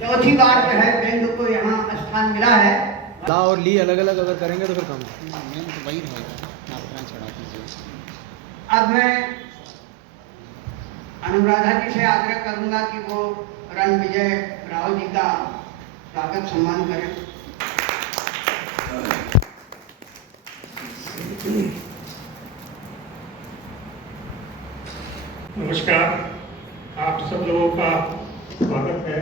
चौथी बार जो है बेंद को यहाँ स्थान मिला है। ला और ली अलग अलग अगर करेंगे तो फिर कम मेन तो वही रहेगा, आप अपना चढ़ा दीजिए। अब मैं अनुराधा जी से आग्रह करूंगा कि वो रणविजय राव जी का स्वागत सम्मान करें। नमस्कार, आप सब लोगों का स्वागत है,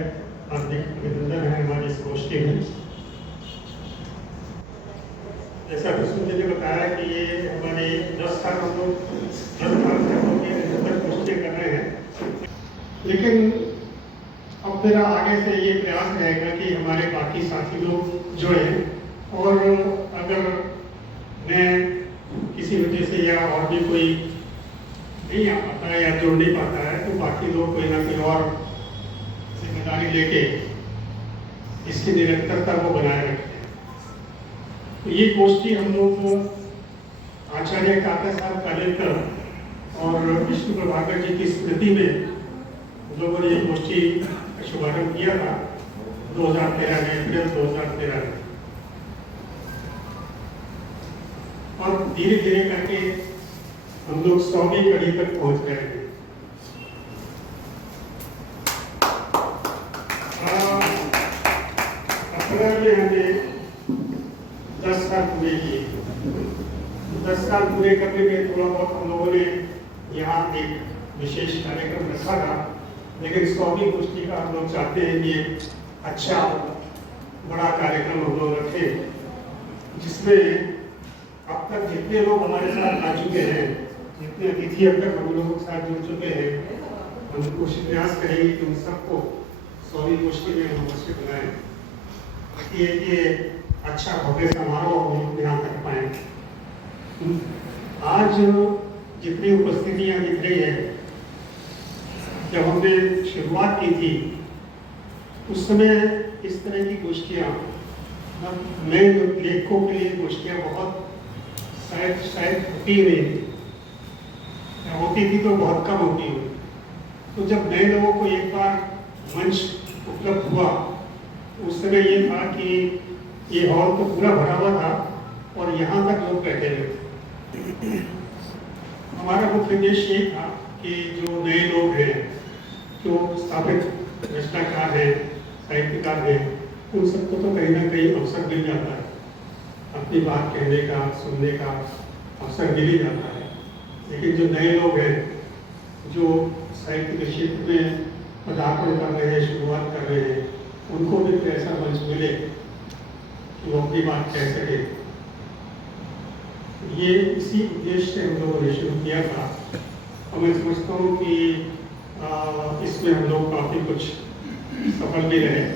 हार्दिक अभिनंदन है हमारी इस गोष्ठी में। जैसा कृष्ण जी ने बताया कि ये हमारे 10 साल हम लोग 10 साल से हम लोग ये निरंतर गोष्ठी कर रहे हैं, लेकिन अब मेरा आगे से ये प्रयास रहेगा कि हमारे बाकी साथी लोग जुड़े, और अगर मैं किसी वजह से या और भी कोई नहीं आ पाता है या जुड़ नहीं पाता है तो बाकी लोग कोई ना कोई और जिम्मेदारी लेके इसकी निरंतरता को बनाए रखें। तो ये गोष्ठी हम लोग आचार्य काका साहब कालेकर और विष्णु प्रभाकर जी की स्मृति में हम लोगों ने ये गोष्ठी का शुभारंभ किया था 2013 में, अप्रैल 2013 में, और धीरे धीरे करके हम लोग 100वीं कड़ी तक पहुंच गए हैं। अप्रैल में हमें 10 साल पूरे किए। 10 साल पूरे करने में थोड़ा बहुत हम लोगों ने यहाँ एक विशेष कार्यक्रम रखा था, लेकिन 100वीं गोष्ठी का हम लोग चाहते हैं कि अच्छा बड़ा कार्यक्रम हम लोग रखें, जिसमें अब तक जितने लोग हमारे साथ आ चुके हैं, जितने अतिथि अब तक हम लोगों के साथ जुड़ चुके हैं, हम कोशिश प्रयास करेंगे कि उन सबको 100वीं गोष्ठी में हम अवश्य बनाएं, ताकि ये अच्छा भव्य समारोह हम लोग यहाँ कर पाए। आज जितनी उपस्थितियाँ दिख रही है, जब हमने शुरुआत की थी उस समय इस तरह की गोष्ठियाँ, नए लेखकों के लिए गोष्ठियाँ बहुत शायद होती नहीं, होती थी तो बहुत कम होती हुई। तो जब नए लोगों को एक बार मंच उपलब्ध हुआ, उस समय ये था कि ये हॉल तो पूरा भरा हुआ था और यहाँ तक लोग बैठे हुए। हमारा मुख्य उद्देश्य ये था कि जो नए लोग हैं, जो स्थापित रचनाकार हैं, साहित्यकार हैं, उन सबको तो कहीं ना कहीं अवसर मिल जाता है, अपनी बात कहने का, सुनने का अवसर मिल ही जाता है। लेकिन जो नए लोग हैं, जो साहित्य के क्षेत्र में पदार्पण कर रहे हैं, शुरुआत कर रहे हैं, उनको भी तो ऐसा मंच मिले कि वो अपनी बात कह सके। ये इसी उद्देश्य से हम लोगों ने शुरू किया था, और मैं समझता हूँ कि इसमें हम लोग काफ़ी कुछ सफल भी रहे।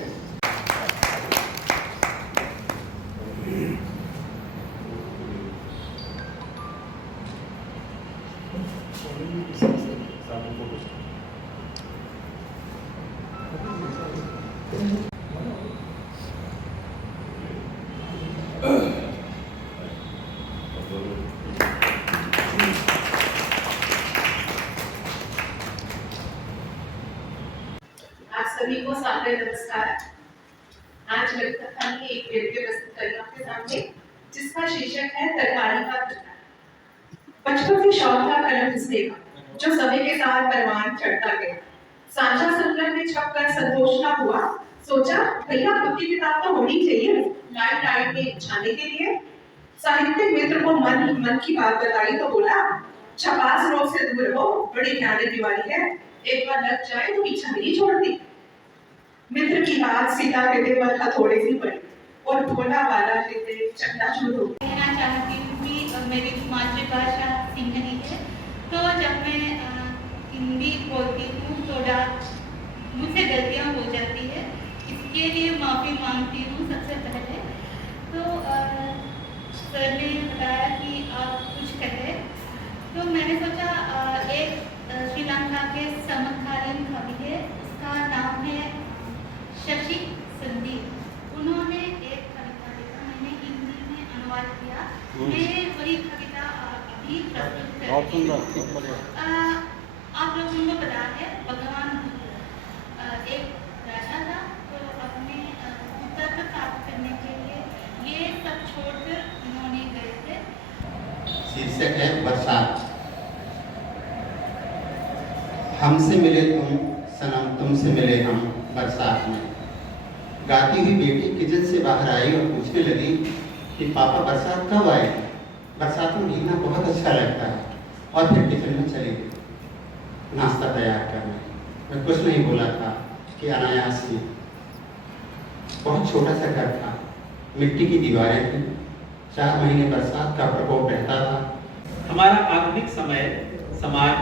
सभी को सादर नमस्कार। आज ललित कथा की एक नृत्य प्रस्तुत करेंगे आपके सामने, जिसका शीर्षक है तरकारी का टुकड़ा। बचपन से शौक था कलम घिसने का, जो समय के साथ परवान चढ़ता गया। सांझा संकलन में छपकर संतोष ना हुआ, सोचा भैया खुद की किताब तो होनी चाहिए लाइट में छाने के लिए। साहित्यिक मित्र को मन की बात बताई तो बोला, छपास रोग से दूर हो, बड़ी भयानक बीमारी है, एक बार लग जाए तो पीछा नहीं छोड़ती। मित्र की बात सीता हृदय पर हथौड़े सी पड़ी और भोला वाला हृदय चकनाचूर हो गया। कहना चाहती हूँ कि मेरी मातृभाषा सिंहनी है, तो जब मैं हिंदी बोलती हूँ तो मुझसे गलतियाँ हो जाती है, इसके लिए माफ़ी मांगती हूँ। सबसे पहले तो सर ने बताया कि आप कुछ कहे, तो मैंने सोचा एक श्रीलंका के समकालीन कवि है, उसका नाम है शशि संदीप। उन्होंने एक कविता लिखा, मैंने हिंदी में अनुवाद किया। मैं वही कविता अभी प्रस्तुत कर रही हूँ। आप लोगों को पता है भगवान एक राजा था, तो छोड़कर उन्होंने गए थे। शीर्षक है बरसात। हमसे मिले तुम सनम, तुमसे मिले हम बरसात में। गाती हुई बेटी किचन से बाहर आई और पूछने लगी कि पापा बरसात कब आएगी? बरसात में भीगना बहुत अच्छा लगता है। और फिर किचन में चली गई नाश्ता तैयार करने। मैं कुछ नहीं बोला था कि अनायास ही। बहुत छोटा सा घर था, मिट्टी की दीवारें थी, 4 महीने बरसात का प्रकोप रहता था। हमारा आधुनिक समय समाज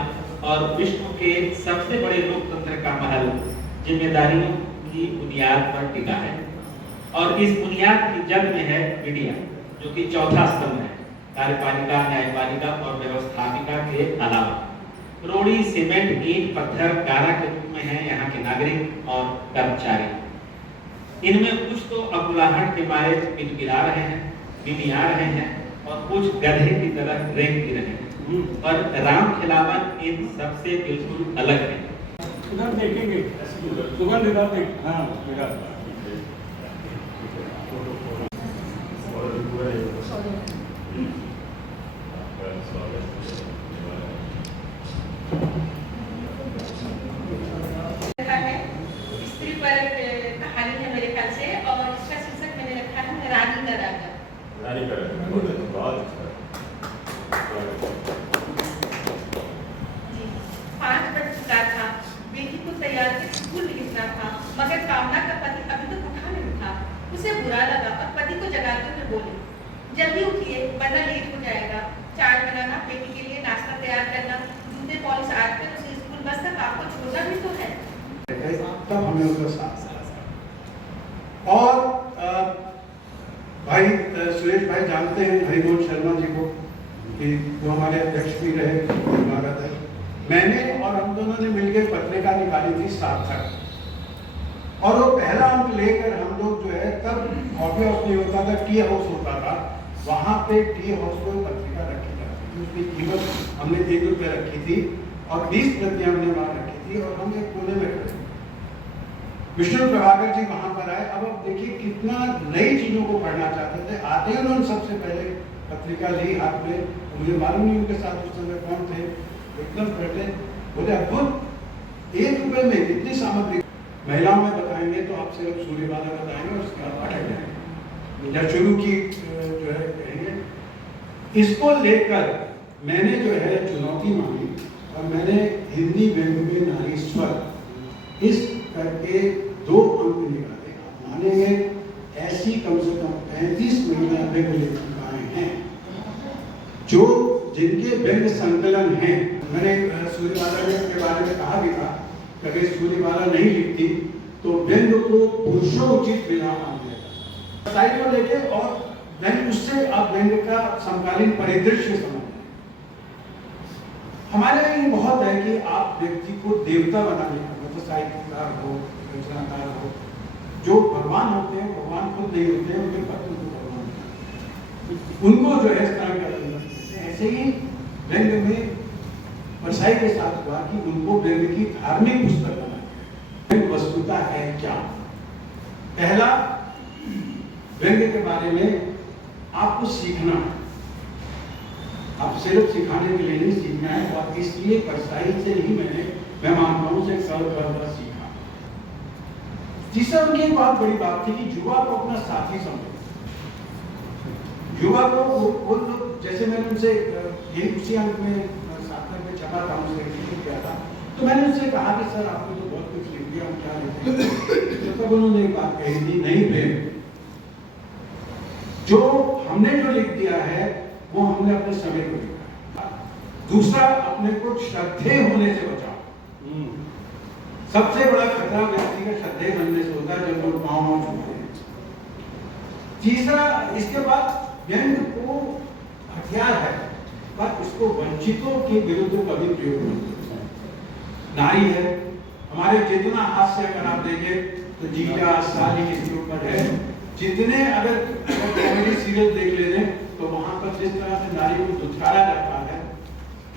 और विश्व के सबसे बड़े लोकतंत्र का महल जिम्मेदारियों की बुनियाद पर टिका है और इस बुनियाद की जड़ में है मीडिया, जो कि चौथा स्तंभ है कार्यपालिका, न्यायपालिका और व्यवस्थापिका के अलावा। रोड़ी, सीमेंट, ईंट, पत्थर, गारा के रूप में है यहाँ के नागरिक और कर्मचारी। इनमें कुछ तो अकुलाहट के मारे गिड़गिड़ा रहे हैं, बिनिया रहे हैं और कुछ गधे की तरह रेंग भी रहे हैं। और राम खिलावन इन सबसे बिल्कुल अलग है। उधर देखेंगे सुगंध इधर देख। हाँ लिखा है स्त्री पर कहानी है मेरे ख्याल से, और इसका शीर्षक मैंने रखा है रानी का राजा। रानी का राजा बहुत अच्छा। जी, 5 बज चुका था। बेटी को तैयार कर स्कूल भेजना था, मगर कामना का पति अभी तक उठा नहीं था। उसे बुरा लगा और पति को जगाते हुए बोले, जल्दी उठिए वरना लेट हो जाएगा। चाय बनाना, बेटी के लिए नाश्ता तैयार करना, जूते पॉलिश आज कर उसे स्कूल बस तक आपको छोड़ना भी तो है। तब हमने उसका साथ दिया। और भाई सुरेश भाई जानते हैं हरिमोहन शर्मा जी को, कि वो हमारे अध्यक्ष भी रहे भारत है। मैंने और हम दोनों ने मिलकर पत्रिका निकाली थी सार्थक, और वो पहला अंक लेकर हम लोग जो है, तब कॉफी हाउस नहीं होता था, टी हाउस होता था, वहाँ पे टी हाउस में पत्रिका रखी जाती थी। उसकी कीमत हमने 1 रुपये रखी थी और 20 प्रतियां हमने वहाँ रखी थी, और हम एक कोने में खड़े। विष्णु प्रभाकर जी वहाँ पर आए। अब आप देखिए कितना नई चीजों को पढ़ना चाहते थे। आते ही उन्होंने सबसे पहले पत्रिका ली हाथ में। मुझे मालूम नहीं उनके साथ उस समय कौन थे, एकदम पहले बोले अद्भुत 1 रुपये में इतनी सामग्री। महिलाओं में बताएंगे तो आप सिर्फ सूर्यबाला बताएंगे, उसके बाद अटक जाएंगे। जब शुरू की जो है कहेंगे, इसको लेकर मैंने जो है चुनौती मांगी और मैंने हिंदी व्यंग में नारीश्वर इस करके 2 अंक निकाले। आप मानेंगे ऐसी कम से कम 35 महिला व्यंग लेखिकाएं हैं जो जिनके व्यंग संकलन हैं। मैंने सूर्यबाला के बारे में कहा भी था कि अगर सूर्यबाला नहीं लिखती तो व्यंग को पुरुषोचित विधा मान देगा। साइड को लेके और व्यंग उससे आप व्यंग का समकालीन परिदृश्य समझ। हमारे लिए बहुत है कि आप व्यक्ति को देवता बनाने का, मतलब साहित्यकार हो, रचनाकार हो, जो भगवान होते हैं, भगवान खुद नहीं होते हैं, उनके पत्नी को भगवान होते हैं, उनको जो है इस तरह का। ऐसे ही व्यंग में परसाई के साथ हुआ कि उनको व्यंग की धार्मिक पुस्तक बनाई। व्यंग वस्तुता है क्या? पहला, व्यंग के बारे में आपको सीखना है। आप सिर्फ सिखाने के लिए नहीं, सीखना है। और इसलिए परसाई से ही मैं मानता हूँ से सर्वप्रथम सीखा। तीसरा उनकी एक बहुत बड़ी बात थी कि युवा को अपना साथी समझो। युवा को वो लोग, जैसे मैंने उनसे यही उसी अंक में सार्थक में छपा था, उनसे किया था, तो मैंने उनसे कहा कि सर आपने तो बहुत कुछ लिख दिया, हम क्या लिखते हैं? तो तब उन्होंने एक बात कही थी, नहीं प्रेम, जो हमने जो लिख दिया है वो हमने अपने समय को लिखा। दूसरा, अपने को श्रद्धेय होने से बचाओ। सबसे बड़ा खतरा व्यक्ति का श्रद्धेय बनने से होता है, जब लोग पाँव छूते हैं। तीसरा, इसके बाद व्यंग को हथियार है, पर इसको वंचितों के विरुद्ध कभी प्रयोग नहीं करना। नारी है, हमारे जितना हास्य अगर आप देखें तो जीजा साली इसके ऊपर है, जितने अगर कॉमेडी सीरियल देख लेते तो वहां पर जिस तरह से नारी को दुत्कारा जाता है,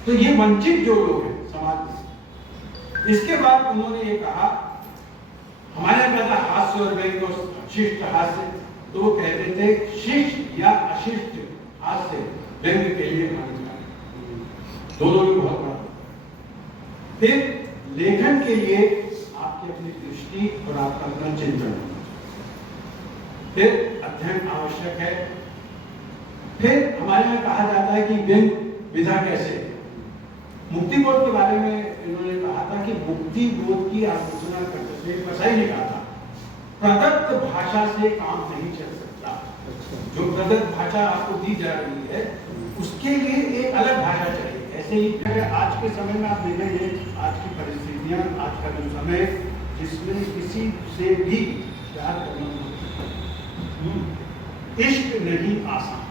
तो ये वंचित जो लोग हैं समाज में। इसके बाद उन्होंने ये कहा, हमारे यहाँ हास्य और व्यंग और शिष्ट हास्य तो वो कहते थे शिष्ट या अशिष्ट आज से व्यंग के लिए मान्यता, दोनों में बहुत बड़ा। फिर लेखन के लिए आपकी अपनी दृष्टि और आपका अपना चिंतन, फिर अध्ययन आवश्यक है। फिर हमारे यहाँ कहा जाता है कि व्यंग विधा कैसे। मुक्ति बोध के बारे में इन्होंने कहा था कि मुक्ति बोध की आलोचना करते हुए बसाई ने कहा था प्रदत्त भाषा से काम नहीं चल सकता। जो प्रदत्त भाषा आपको दी जा रही है उसके लिए एक अलग भाषा चाहिए। ऐसे ही आज के समय में आप देखेंगे, आज की परिस्थितियां, आज का जो समय जिसमें किसी से भी प्यार करना, इश्क नहीं आसान।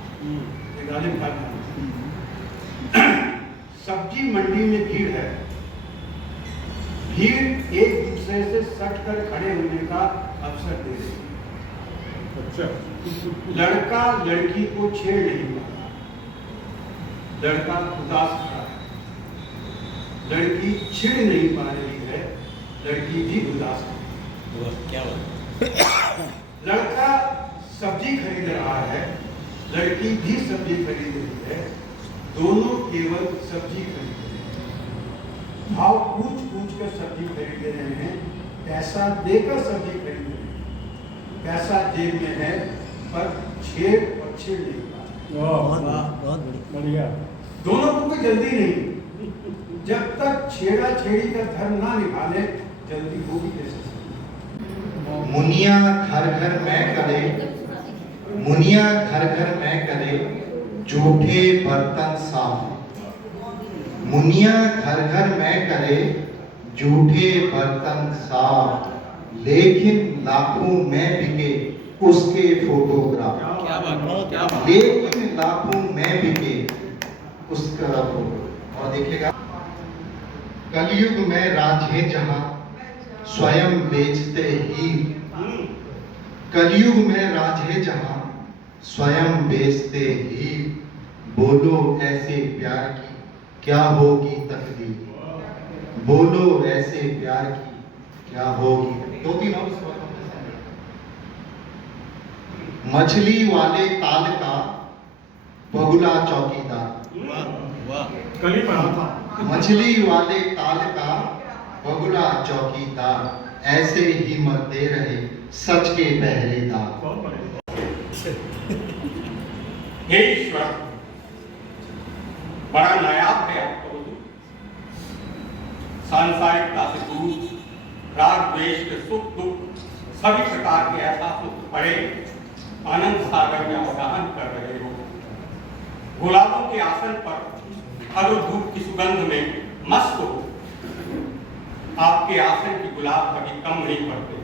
गालिब का सब्जी मंडी में भीड़ है, भीड़ एक दूसरे से सट कर खड़े होने का अवसर दे रही है। अच्छा। लड़का लड़की को छेड़ नहीं पाता, लड़का उदास खड़ा है, लड़की छिड़ नहीं पा रही है, लड़की भी उदास है। क्या बात। लड़का सब्जी खरीद रहा है, लड़की भी सब्जी खरीद रही है, दोनों केवल सब्जी खरीद रहे हैं। भाव पूछ पूछ कर सब्जी खरीद रहे हैं, पैसा देकर सब्जी खरीद रहे हैं। पैसा जेब में है पर छेड़ और छिड़ नहीं पा रहे। बहुत बढ़िया। दोनों को कोई जल्दी नहीं, जब तक छेड़ा छेड़ी का धर्म ना निभाले जल्दी होगी कैसे। मुनिया घर घर में करे, मुनिया घर घर में करे जूठे बर्तन साफ। मुनिया घर घर में करे जूठे बर्तन साफ, लेकिन लाखों में बिके उसके फोटोग्राफ। क्या बात, क्या बात। लेकिन लाखों में बिके उसका फोटो। और देखिएगा, कलयुग में राजे जहां स्वयं बेचते ही, कलयुग में राजे जहां स्वयं बेचते ही, बोलो ऐसे प्यार की क्या होगी तकदीर, बोलो ऐसे प्यार की क्या होगी। दो तीन और मछली वाले ताल का बगुला चौकीदार। कल ही पढ़ा था। मछली वाले ताल का बगुला चौकीदार, ऐसे ही मरते रहे सच के पहरेदार। हे ईश्वर, बड़ा नायाब है आपका वजूद। सांसारिकता से दूर, राग द्वेष के सुख दुख सभी प्रकार के एहसासों से परे आनंद सागर में अवगाहन कर रहे हो। गुलाबों के आसन पर हर धूप की सुगंध में मस्त हो। आपके आसन की गुलाब कभी कम नहीं पड़ते।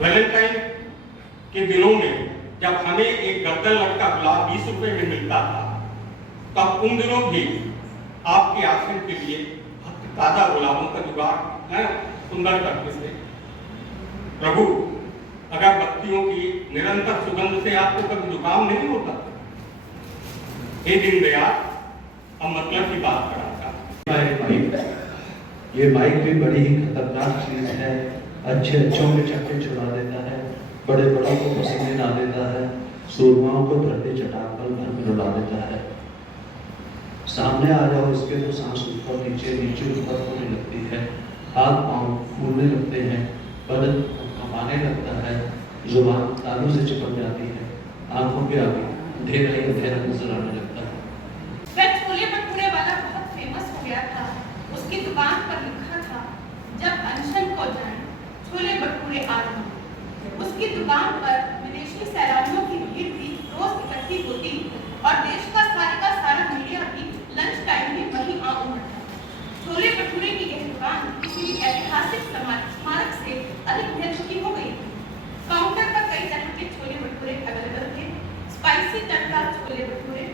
वैलेंटाइन के दिनों में जब हमें एक गर्दन लटका गुलाब 20 रुपए में मिलता था, तब उन दिनों भी आपके आसन के लिए ताजा गुलाबों का जुगाड़ सुंदर करते थे। प्रभु, अगर बत्तियों की निरंतर सुगंध से आपको कभी जुकाम नहीं होता, हे दीनदयाल, अब मतलब की बात कराता। ये माइक भी बड़ी ही खतरनाक चीज है। अच्छे अच्छों के चक्के छुड़ा देता है, बड़े बड़ों को पसीने ला देता है, सूरमाओं को धरती चटाक पर घर में रुला देता है। सामने आ जाओ इसके तो सांस ऊपर नीचे नीचे ऊपर होने लगती है, हाथ पांव फूलने लगते हैं, बदन कमाने लगता है, जुबान तालू से चिपक जाती है, आंखों पे आगे अंधेरा ही अंधेरा नजर आने लगता है। वह छोले भटूरे वाला बहुत फेमस हो गया था। उसकी दुकान पर लिखा था, जब अनशन को जाए छोले भटूरे आदमी। उसकी दुकान पर विदेशी सैलानियों की भीड़ भी रोज इकट्ठी होती और देश का सारा मीडिया भी लंच टाइम में वहीं आ उमड़ता। छोले भटूरे की यह दुकान किसी ऐतिहासिक स्मारक से अधिक भिन्न की हो गई थी। काउंटर पर कई तरह के छोले भटूरे अवेलेबल थे। स्पाइसी तड़का छोले भटूरे,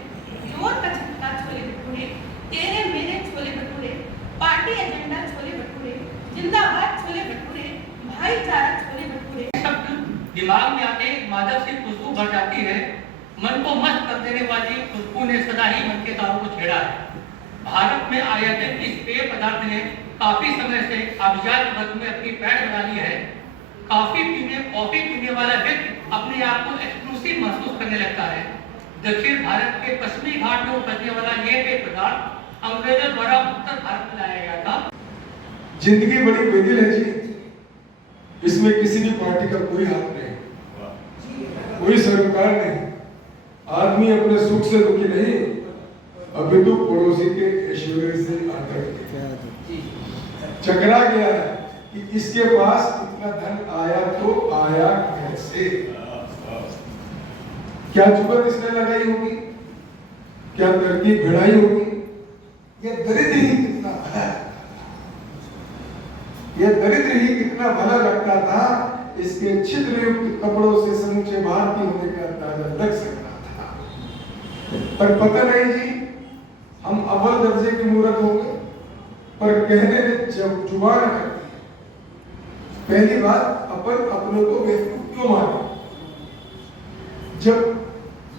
जोर का झटका छोले भटूरे, तेरे मेरे छोले भटूरे, पार्टी एजेंडा छोले भटूरे, जिंदाबाद छोले भटूरे, भाईचारा छोले भटूरे। दिमाग में आते मादक से खुशबू भर जाती है। मन को मस्त कर देने वाली खुशबू ने सदा ही मन के तारों को छेड़ा है। भारत में आयातित इस पेय पदार्थ ने काफी समय से अभिजात वर्ग में अपनी पैठ बना ली है। कॉफी पीने वाला व्यक्ति अपने अपने आप को एक्सक्लूसिव महसूस करने लगता है। दक्षिण भारत के पश्चिमी घाट में उपजने वाला यह पेय पदार्थ अंग्रेजों द्वारा उत्तर भारत में लाया गया था। जिंदगी बड़ी बेदिल है जी, इसमें किसी भी पार्टी का कोई हाथ नहीं, कोई सरोकार नहीं। आदमी अपने सुख से दुखी नहीं, अभी तो पड़ोसी के ऐश्वर्य से चकरा गया है कि इसके पास इतना धन आया तो आया कैसे, क्या जुगत इसने लगाई होगी, क्या तरकीब भिड़ाई होगी। ये दरिद्र ही कितना भला, ये दरिद्र ही कितना भला लगता था, इसके छिद्रयुक्त कपड़ों से समूचे भारतीय होने का अंदाजा लग सकता था। पर पता नहीं जी, हम अव्वल दर्जे के मूर्ख होंगे, पर कहने में जब जुबान करती है। पहली बात, अपन अपने को बेवकूफ क्यों माने? जब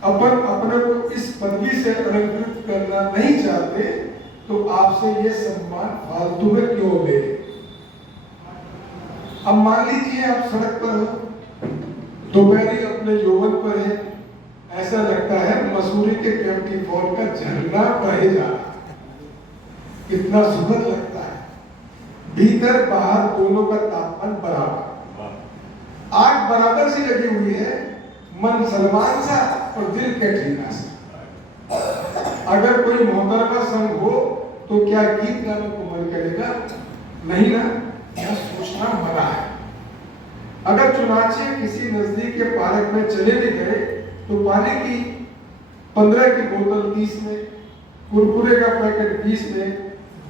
अपन अपने को इस पदवी से अलंकृत करना नहीं चाहते, तो आपसे ये सम्मान फालतू में क्यों ले? अब मान लीजिए आप सड़क पर हो, दोपहरी अपने यौवन पर है, ऐसा लगता है मसूरी के कैंपटी फॉल का झरना बहे जा रहा है, कितना सुखद लगता है। भीतर बाहर दोनों का तापमान बराबर, आग बराबर सी लगी हुई है, मन सलमान सा और दिल कैटरीना सा। अगर कोई मोहतरमा संग हो तो क्या गीत गाने को मन करेगा? नहीं ना, यह सोचना मना है। अगर चुनाचे किसी नजदीक के पार्क में चले भी गए तो पानी की 15 की बोतल 30 में, कुरकुरे का पैकेट 20 में,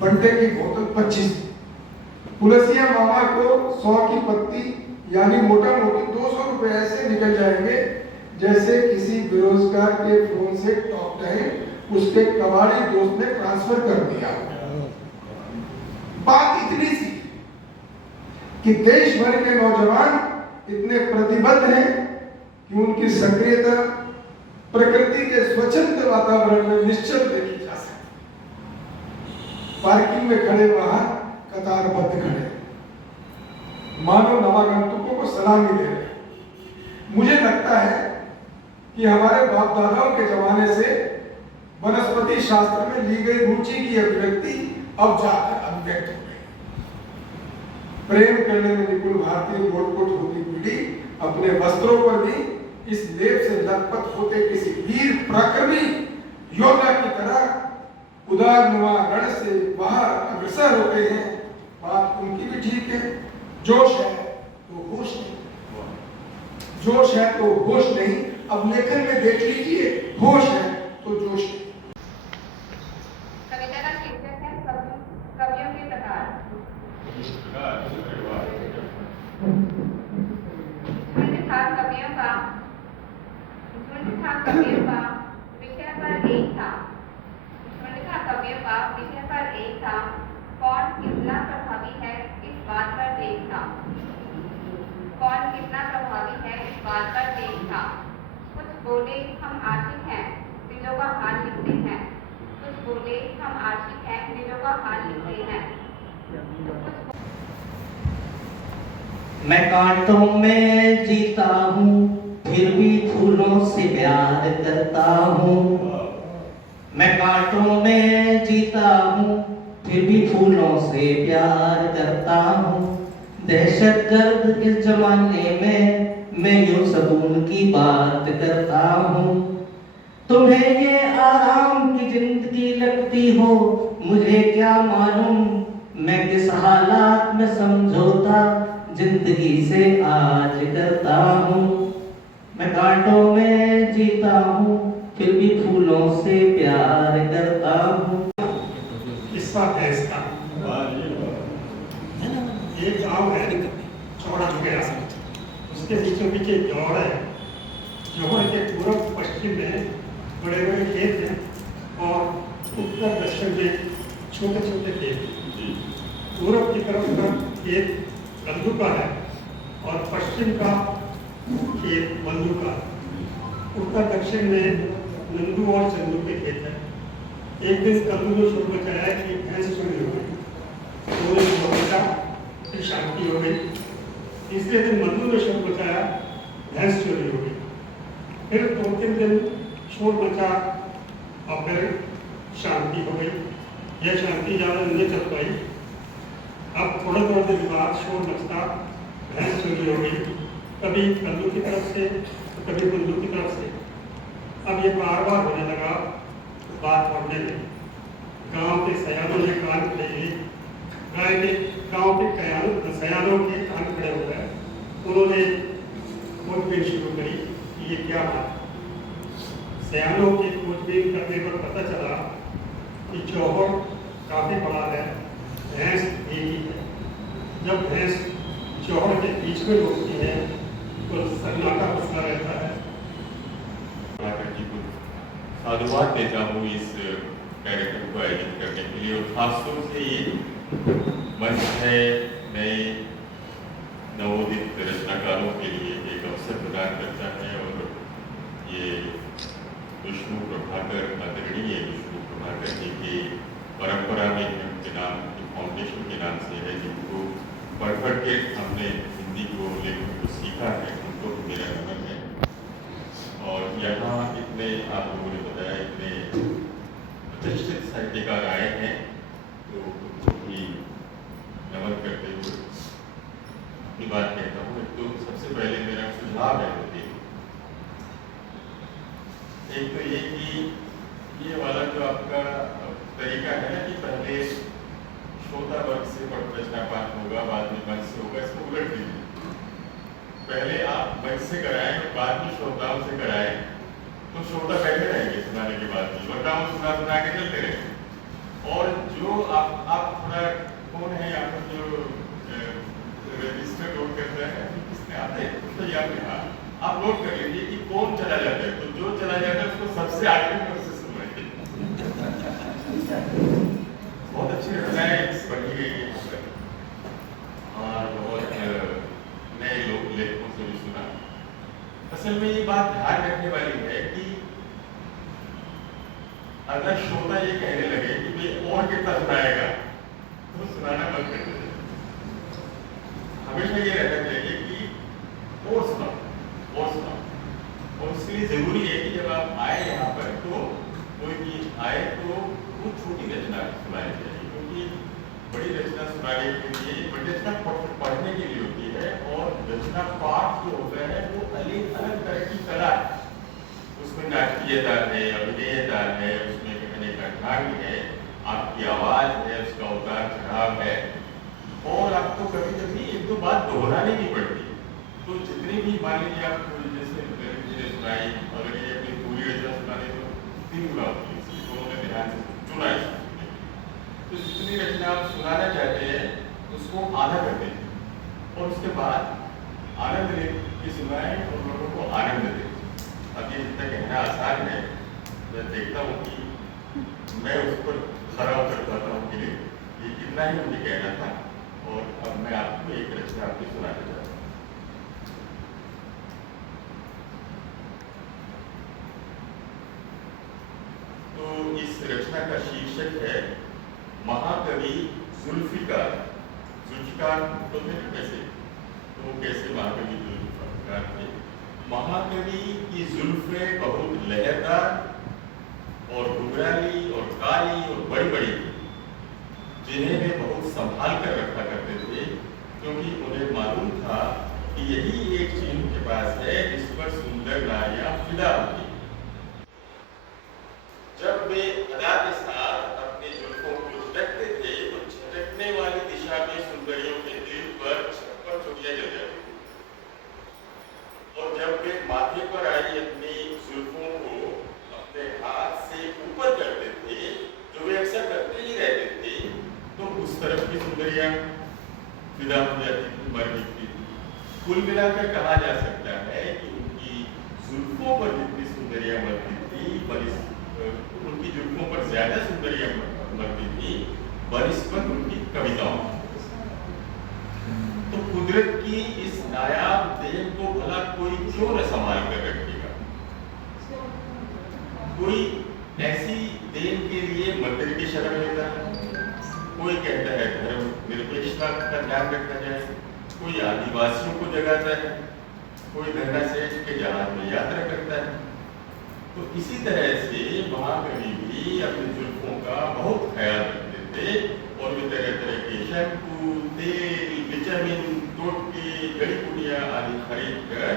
बंटे की बोतल 25 में। पुलसिया मामा को 100 की पत्ती यानी मोटा मोटी 200 रुपए ऐसे निकल जाएंगे जैसे किसी बेरोजगार के फोन से टॉक टाइम उसके कबाड़ी दोस्त ने ट्रांसफर कर दिया। बात इतनी सी कि देश भर के नौजवान इतने प्रतिबद्ध हैं कि उनकी सक्रियता प्रकृति के स्वच्छंद वातावरण में निश्चल देखी जा सकती। पार्किंग में खड़े वाहन कतारबद्ध खड़े, मानो नवागंतुकों को सलामी दे रहे। मुझे लगता है कि हमारे बाप दादाओं के जमाने से वनस्पति शास्त्र में ली गई रुचि की अभिव्यक्ति अब जाकर अभिव्यक्त हो गई। प्रेम करने में निपुण भारतीय लोटपोट होती पीढ़ी अपने वस्त्रों पर भी इस लेप से लथपथ होते किसी वीर पराक्रमी योद्धा की तरह उदार नुमा रण से बाहर अग्रसर होते हैं। बात उनकी भी ठीक है, जोश है तो होश नहीं, जोश है तो होश नहीं। अब लेखन में देख लीजिए, होश है तो जोश नहीं। कविता का शीर्षक है कवियों के प्रकार। झुंड था कवियों का विषय पर एक था। झुंड था कवियों का विषय पर एक था। कौन कितना प्रभावी है इस बात पर देखा। कौन कितना प्रभावी है इस बात पर देखा। कुछ बोले हम आशिक हैं, दिलों का हाल लिखते हैं। कुछ बोले हम आशिक हैं, दिलों का हाल लिखते हैं। मैं कांटों में जीता हूँ, फिर भी फूलों से प्यार करता हूँ। मैं कांटों में जीता हूँ, फिर भी फूलों से प्यार करता हूँ। दहशतगर्द इस जमाने में मैं यूं सुकून की बात करता हूँ। तुम्हें ये आराम की जिंदगी लगती हो, मुझे क्या मालूम मैं किस हालात में समझौता जिंदगी से आज करता हूँ। मैं कांटों में जीता हूँ, फिर भी फूलों से प्यार करता हूँ। किस्सा है इसका। एक गांव है चौड़ा जुगेरा, उसके बीचों बीच एक जोड़ है। जोड़ के पूर्व पश्चिम में बड़े बड़े खेत हैं और उत्तर दक्षिण में छोटे छोटे खेत हैं। पूर्व की तरफ का खेत कद्दू का है और पश्चिम का खेत बंधु का। उत्तर दक्षिण में नंदू और चंदू के खेत है। एक दिन कद्दू ने शुरू बचाया कि भैंस चोरी हो गई, तो एक बच्चा फिर शांति हो गई। तीसरे दिन मंदू ने शुरू बचाया भैंस चोरी हो गई। शोर मचा और फिर शांति हो गई। यह शांति ज़्यादा नहीं चल पाई। अब थोड़ा थोड़ा देर बाद शोर मचता, भैंस चोरी हो गई, कभी कल्लू की तरफ से तो कभी कुल्लू की तरफ से। अब ये बार बार होने लगा, बात बढ़ने लगी। गांव के सयानों ने कान खड़े लिए, गांव के सयानों के कान खड़े हो गए। उन्होंने खोजबीन शुरू करी कि ये क्या बात। सयानों की खोजबीन करने पर पता चला कि चौहड़ काफी बड़ा है, भैंस एक ही है। जब भैंस चौहड़ के बीच में होती है तो सन्नाटा फंसा रहता है। जी को साधुवाद देता हूँ इस कार्यक्रम को आयोजित करने के लिए, और खासतौर से ये मंच है नए नवोदित रचनाकारों के लिए एक अवसर प्रदान करता है। और ये विष्णु प्रभाकर, आदरणीय विष्णु प्रभाकर जी की परंपरा में उनके नाम फाउंडेशन के नाम से है, जिनको पढ़ पढ़ के हमने हिंदी को लेखन को सीखा है, उनको मेरा नमन है। और यहाँ इतने आप लोगों ने बताया इतने प्रतिष्ठित साहित्यकार आए हैं, तो उनको भी नमन करते हुए अपनी बात कहता हूँ। तो सबसे पहले मेरा सुझाव है एक तो ये कि ये वाला जो आपका तरीका है ना कि पहले श्रोता वर्ग से प्रश्नपात होगा, बाद में मंच से होगा, इसको उलट दीजिए। पहले आप मंच से कराएं और बाद में श्रोताओं से कराएं, तो श्रोता बैठे रहेंगे सुनाने के बाद भी, वरना वो सुना के चलते रहे। और जो आप थोड़ा कौन है यहाँ पर जो रजिस्टर नोट करता है, किसने आते हैं तो याद नहीं, आप नोट कर लीजिए कि कौन चला जाता है, तो जो चला जाता है उसको सबसे आगे में उससे सुनाइए। बहुत अच्छी रचनाएं बनी गई है यहाँ पर, और बहुत नए लोग लेखकों से भी सुना। असल में ये बात ध्यान रखने वाली है कि अगर श्रोता ये कहने लगे कि भाई और कितना सुनाएगा, तो सुनाना बंद कर देते। हमेशा ये रहना चाहिए कि और सुनाओ और सुनाओ। और उसके लिए जरूरी है कि जब आप आए यहाँ पर तो कोई भी आए तो वो छोटी रचना सुनानी चाहिए, क्योंकि बड़ी रचना सुनाने के लिए, बड़ी रचना पढ़ने के लिए होती है, और रचना पाठ जो होता है वो अलग अलग तरह की कला है। उसमें नाटकीयता है, अभिनयता है, उसमें कहने का ढंग है, आपकी आवाज है, उसका उतार चढ़ाव है, और आपको कभी कभी एक दो बात दोहरानी भी पड़ती है। तो जितने भी मान लीजिए आप जैसे सुनाई, अगर ये अपनी पूरी रचना सुनाने तो 3 गुना होती है, इसलिए उन्होंने ध्यान से चुना है। तो जितनी रचना आप सुनाना चाहते हैं उसको आधा कर दें, और उसके बाद आनंद ले के सुनाएं और लोगों को आनंद दें। अब ये जितना कहना आसान है, मैं देखता हूँ कि मैं उस पर खरा उतर पाता हूँ कि ये कितना ही मुझे कहना था। और अब मैं आपको एक रचना आपकी सुनाना चाहता हूँ। तो इस रचना का शीर्षक है महाकवि जुल्फिकार। जुल्फिकार तो थे कैसे, तो कैसे महाकवि जुल्फिकार थे। महाकवि की जुल्फें बहुत लहरदार और घुंघराली और काली और बड़ी बड़ी थी, जिन्हें वे बहुत संभाल कर रखा करते थे, क्योंकि उन्हें मालूम था कि यही एक चीज उनके पास है जिस पर सुंदर नारियां फिदा होती। जब वे अदा के साथ अपने जुल्फों को झटकते थे तो झटकने वाली दिशा में सुंदरियों के दिल पर छप्पर चोटियां जल जाती थी। और जब वे माथे पर आई अपनी जुल्फों को अपने हाथ से ऊपर करते थे, जो वे अक्सर करते ही रहते थे, तो उस तरफ की सुंदरियां फिदा हो जाती थी, मर मिटती थी। कुल मिलाकर कहा जा सकता है कि उनकी जुल्फों पर जितनी सुंदरियां मरती थी, उनकी जुल्फों पर ज्यादा सुंदरियां मरती थी बनिस्बत उनकी कविताओं। तो कुदरत की इस नायाब देन को भला कोई क्यों न संभाल कर रखेगा। कोई ऐसी देन के लिए मंदिर की शरण लेता है, कोई कहता है धर्म निरपेक्षता का ध्यान रखा जाए, कोई आदिवासियों को जगाता है, कोई धरना सेठ के जहाज में यात्रा करता है, तो इसी तरह से महाकवि भी अपने जुल्फों का बहुत ख्याल रखते थे और वे तरह तरह के शैम्पू, तेल, विटामिन, टोटके, जड़ी बूटियां आदि खरीद कर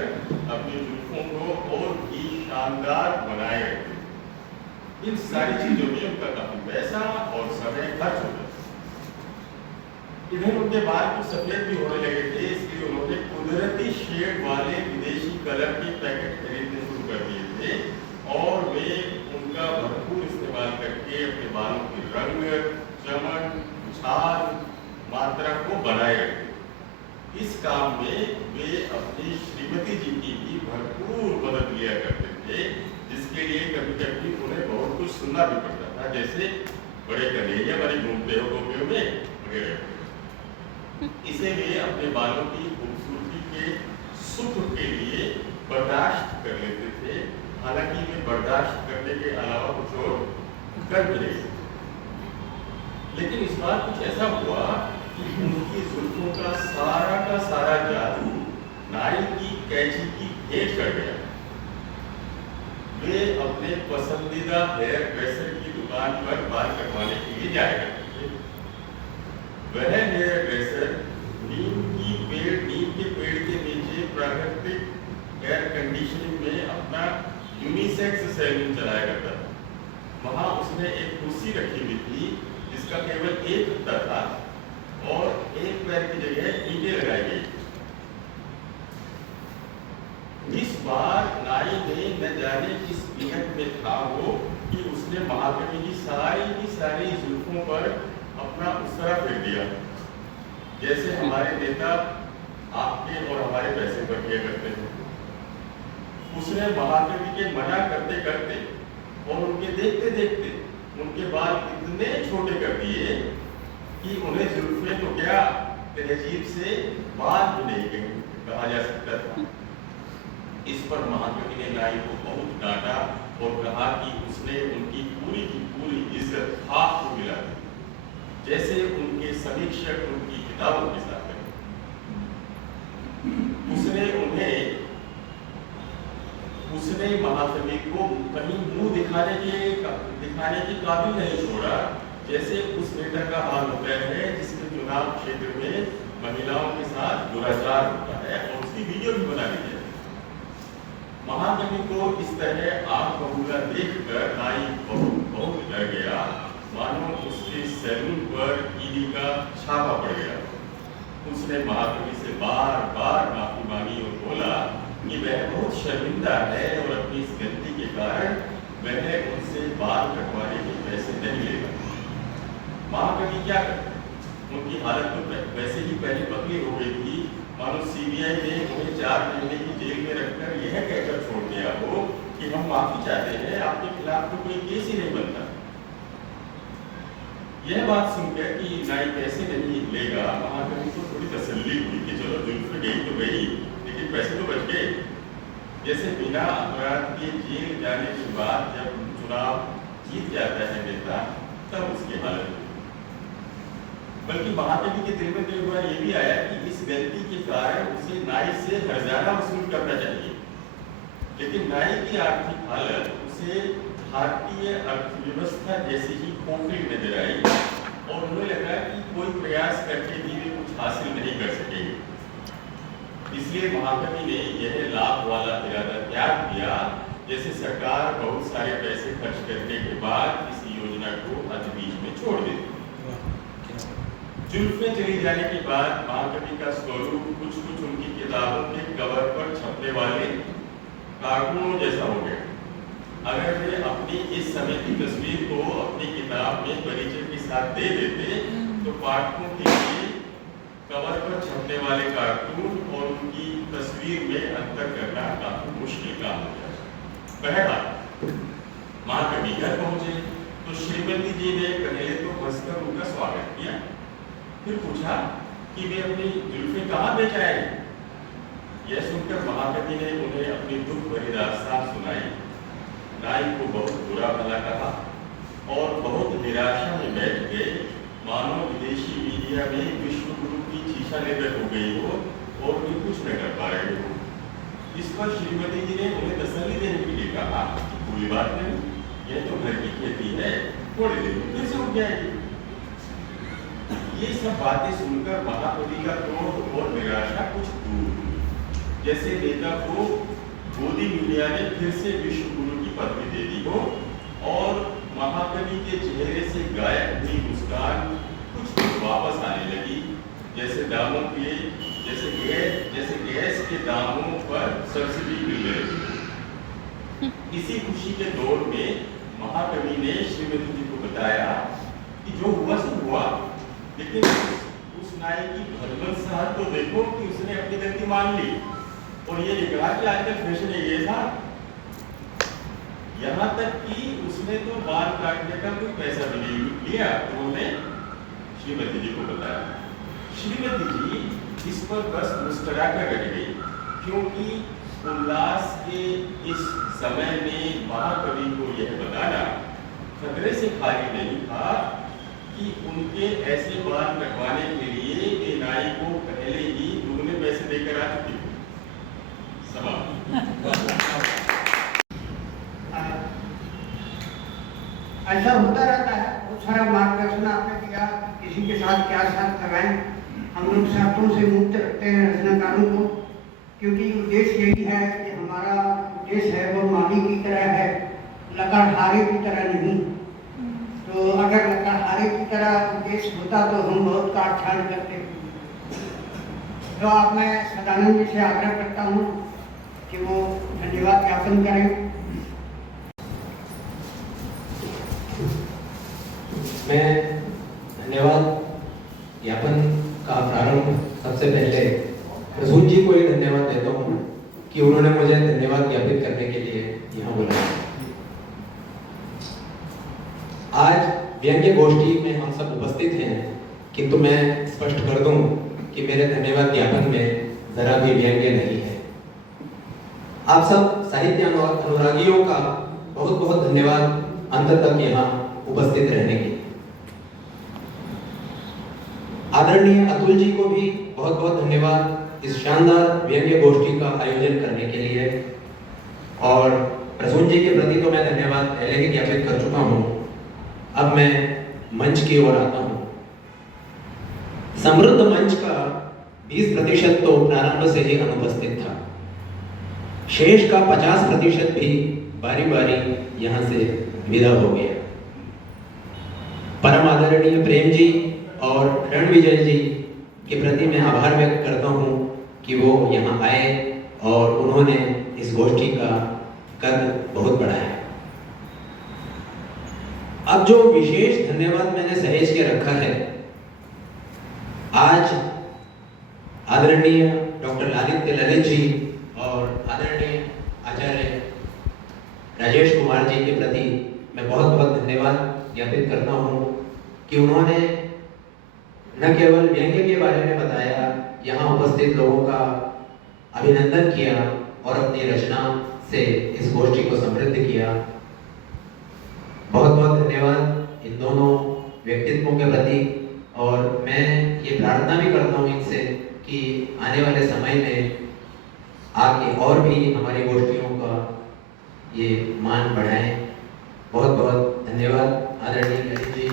अपनी जुल्फों को और भी शानदार बनाए रखते थे। इन सारी चीजों में उनका काफी पैसा और समय खर्च होता था। इधर उनके बाल कुछ सफेद भी होने लगे थे, इसलिए उन्होंने कुदरती शेड वाले विदेशी कलर के पैकेट खरीदने शुरू कर दिए थे और वे उनका भरपूर इस्तेमाल करके अपने बालों की रंग, चमक, छाल, मात्रा को बनाए रखते। इस काम में वे अपनी श्रीमती जी की भी भरपूर मदद लिया करते थे, जिसके लिए कभी कभी उन्हें बहुत कुछ सुनना भी पड़ता था, जैसे बड़े कन्हैया बड़े घूमते हो गोपियों में वगैरह। इसे वे अपने बालों की खूबसूरती के सुख के लिए बर्दाश्त कर लेते थे, हालांकि वे बर्दाश्त करने के अलावा कुछ और कर भी नहीं सकते। लेकिन इस बार कुछ ऐसा हुआ कि उनकी जुल्फों का सारा जादू नाई की कैंची की भेंट कर गया। वे अपने पसंदीदा हेयर ड्रेसर की दुकान पर बाल कटवाने के लिए जाया करते थे। वह हेयर ड्रेसर नीम के पेड़ के नीचे प्राकृतिक एयर कंडीशनिंग में अपना यूनिसेक्स सैलून चलाया करता था। वहां उसने एक कुर्सी रखी हुई थी जिसका केवल एक हत्था था और एक पैर की जगह ईंटें लगाई गई। इस बार नाई ने न जाने किस नियत में था वो कि उसने महाकवि की सारी जुल्फों पर अपना उसरा फेंक दिया, जैसे हमारे नेता आपके और हमारे पैसे पर किया करते हैं। उसने महाकवि के मना करते करते और उनके देखते देखते उनके बाल इतने छोटे कर दिए कि उन्हें जुल्फे तो क्या तहजीब से बाल भी नहीं कहा जा सकता था। इस पर महाकवि ने नाई को बहुत डांटा और कहा कि उसने उनकी पूरी की पूरी इज्जत खाक को मिला दी, जैसे उनके समीक्षक उनकी किताबों के साथ करें। उसने महाकवि को कहीं मुंह दिखाने की काबिल नहीं छोड़ा, जैसे उस नेता का हाल होता है जिसके चुनाव क्षेत्र में महिलाओं के साथ दुराचार होता है और उसकी वीडियो भी बना ली जाए। महाकवि को इस तरह आग बबूला देखकर नाई बहुत डर गया, मानो उसके सैलून पर ईडी का छापा पड़ गया। उसने महाकवि से बार बार माफी मांगी और बोला कि वह बहुत शर्मिंदा है और अपनी इस गलती के कारण वह उनसे बाल कटवाने के पैसे नहीं लेगा। महाकवि क्या करते? उनकी हालत तो वैसे ही पहले पतली हो गई थी, मानो सीबीआई ने उन्हें 4 महीने की जेल में रखकर यह कहकर छोड़ दिया हो कि हम माफी चाहते हैं, आपके खिलाफ तो कोई केस ही नहीं बनता। यह बात सुनकर कि नाई पैसे नहीं लेगा, महाकवि को थोड़ी तसल्ली हुई कि चलो जुल्फ गई तो गई, लेकिन पैसे तो बच गए। जैसे बिना अपराध के जेल जाने के बाद जब चुनाव जीत जाता है नेता, तब उसकी हालत हुई। बल्कि महाकवि के दिल में तो एक बार ये भी आया कि इस गलती के कारण उसे नाई से हर्जाना वसूल करना चाहिए, लेकिन नाई की आर्थिक हालत उसे भारतीय अर्थव्यवस्था जैसी ही खोखली नजर आई और उन्हें लगा कि कोई प्रयास करके भी वे कुछ हासिल नहीं कर सकेंगे। इसलिए महाकवि ने यह लाभ वाला इरादा त्याग दिया, जैसे सरकार बहुत सारे पैसे खर्च करने के बाद इस योजना को अधबीच में छोड़ देती। जुल्फें चली जाने के बाद महाकवि का स्वरूप कुछ उनकी किताबों के कवर पर छपने वाले कार्टूनों जैसा हो गया। अगर वे अपनी इस समय की तस्वीर को अपनी किताब में परिचय के साथ दे देते तो पाठकों के लिए कवर पर छपने वाले कार्टून और उनकी तस्वीर में अंतर करना काफी मुश्किल काम हो जाता। बहरहाल महाकवि घर पहुंचे तो श्रीमती जी ने पहले तो हंसकर उनका स्वागत किया, फिर पूछा कि वे अपनी जुल्फें कहाँ बेच आए। यह सुनकर महाकवि ने उन्हें अपनी दुख भरी दास्तान सुनाई। नाई को बहुत बुरा भला कहा और बहुत निराशा में बैठ गए, मानो विदेशी मीडिया में विश्व गुरु की शीशा लेकर हो गई हो और वे कुछ न कर पा रहे हो। इस पर श्रीमती जी ने उन्हें तसल्ली देने के लिए कहा कोई बात नहीं, ये तो घर की खेती है, थोड़ी देर में फिर से उठ जाएगी। ये सब बातें सुनकर महाकवि का क्रोध और निराशा कुछ दूर हुई। जैसे नेता को गोदी मीडिया ने फिर से विश्व गुरु की पदवी दे दी हो और महाकवि के चेहरे से गायब हुई मुस्कान कुछ वापस आने लगी। जैसे गैस के दामों पर सब्सिडी मिल रही। इसी खुशी के दौर में महाकवि ने श्रीमती जी को बताया कि जो हुआ सो हुआ, लेकिन उस नाई की भगवत साहब तो देखो कि उसने अपनी गलती मान ली और ये लिखा कि आजकल फैशन ये था, यहाँ तक कि उसने तो बाल काटने का कोई पैसा भी नहीं लिया। उन्होंने श्रीमती जी को बताया। श्रीमती जी इस पर बस मुस्कुरा कर रह गई, क्योंकि उल्लास के इस समय में महाकवि को यह बताना खतरे से खाली नहीं था कि उनके ऐसे बाल कटवाने के लिए वे नाई को पहले ही दुगने पैसे देकर आ चुकी थी। ऐसा होता रहता है। बहुत सारा मार्गदर्शन आपने दिया, किसी के साथ क्या साथ लगाएं। हम लोग शर्तों से मुक्त रखते हैं रचनाकारों को, क्योंकि उद्देश्य यही है कि हमारा उद्देश्य है वो माली की तरह है, लकड़हारे की तरह नहीं। तो अगर लकड़हारे की तरह उद्देश्य होता तो हम बहुत काट छाट करते। तो आप मैं सदानंद जी से आग्रह करता हूँ कि वो धन्यवाद ज्ञापन करें। मैं धन्यवाद ज्ञापन का प्रारंभ सबसे पहले रसूल जी को ही धन्यवाद देता हूँ कि उन्होंने मुझे धन्यवाद ज्ञापित करने के लिए यहाँ बुलाया। आज व्यंग्य गोष्ठी में हम सब उपस्थित हैं, किंतु मैं स्पष्ट कर दूं कि मेरे धन्यवाद ज्ञापन में जरा भी व्यंग्य नहीं है। आप सब साहित्य अनुरागियों का बहुत बहुत धन्यवाद अंत तक यहाँ उपस्थित रहने के। आदरणीय अतुल जी को भी बहुत बहुत धन्यवाद इस शानदार व्यंग्य गोष्ठी का आयोजन करने के लिए। और प्रसून जी के प्रति तो मैं धन्यवाद पहले ही ज्ञापित कर चुका हूँ। अब मैं मंच की ओर आता हूँ। समृद्ध मंच का 20% तो प्रारंभ से ही अनुपस्थित था, शेष का 50% भी बारी बारी यहाँ से विदा हो गया। परम आदरणीय प्रेम जी और रणविजय जी के प्रति मैं आभार व्यक्त करता हूँ कि वो यहाँ आए और उन्होंने इस गोष्ठी का कद बहुत बढ़ाया। अब जो विशेष धन्यवाद मैंने सहेज के रखा है, आज आदरणीय डॉक्टर ललित जी और आदरणीय आचार्य राजेश कुमार जी के प्रति मैं बहुत बहुत धन्यवाद ज्ञापित करता हूँ कि उन्होंने न केवल व्यंग्य के बारे में बताया, यहाँ उपस्थित लोगों का अभिनंदन किया और अपनी रचना से इस गोष्ठी को समृद्ध किया। बहुत बहुत धन्यवाद इन दोनों व्यक्तित्वों के प्रति। और मैं ये प्रार्थना भी करता हूँ इनसे कि आने वाले समय में आगे और भी हमारी गोष्ठियों का ये मान बढ़ाएं। बहुत बहुत धन्यवाद आदरणीय ललित जी